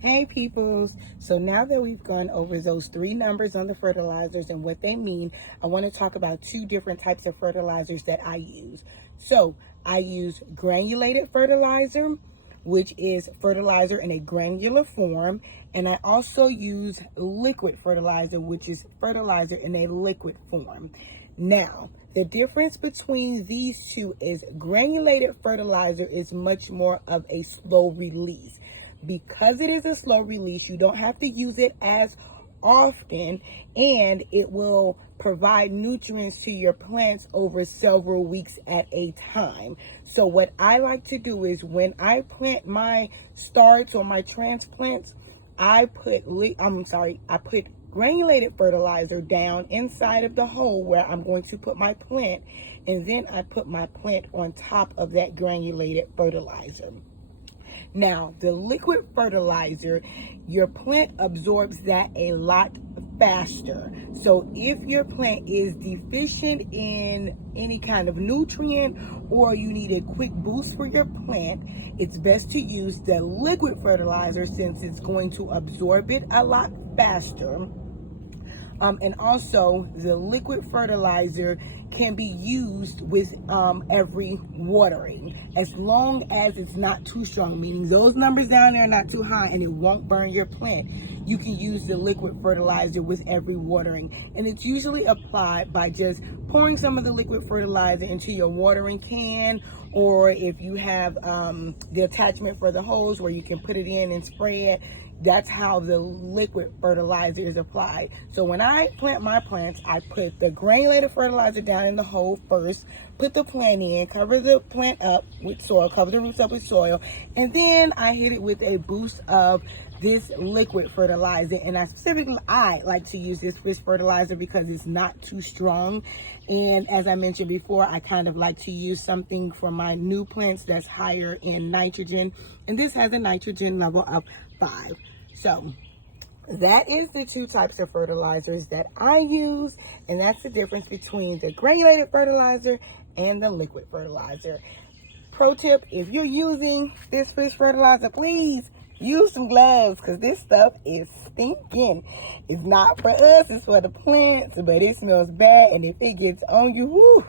Hey peoples, so now that we've gone over those three numbers on the fertilizers and what they mean, I want to talk about two different types of fertilizers that I use. So I use granulated fertilizer, which is fertilizer in a granular form, and I also use liquid fertilizer, which is fertilizer in a liquid form. Now, the difference between these two is granulated fertilizer is much more of a slow release. Because it is a slow release, you don't have to use it as often, and it will provide nutrients to your plants over several weeks at a time. So what I like to do is when I plant my starts or my transplants, I put granulated fertilizer down inside of the hole where I'm going to put my plant, and then I put my plant on top of that granulated fertilizer. Now, the liquid fertilizer, your plant absorbs that a lot faster. So if your plant is deficient in any kind of nutrient or you need a quick boost for your plant, it's best to use the liquid fertilizer since it's going to absorb it a lot faster. And also the liquid fertilizer can be used with every watering, as long as it's not too strong, meaning those numbers down there are not too high and it won't burn your plant. You can use the liquid fertilizer with every watering, and it's usually applied by just pouring some of the liquid fertilizer into your watering can, or if you have the attachment for the hose where you can put it in and spray it. That's how the liquid fertilizer is applied. So when I plant my plants, I put the granulated fertilizer down in the hole first, put the plant in, cover the plant up with soil, cover the roots up with soil, and then I hit it with a boost of this liquid fertilizer. And I like to use this fish fertilizer because it's not too strong. And as I mentioned before, I kind of like to use something for my new plants that's higher in nitrogen. And this has a nitrogen level of 5. So that is the two types of fertilizers that I use, and that's the difference between the granulated fertilizer and the liquid fertilizer. Pro tip, if you're using this fish fertilizer, please use some gloves because this stuff is stinking. It's not for us, it's for the plants, but it smells bad, and if it gets on you, whoo,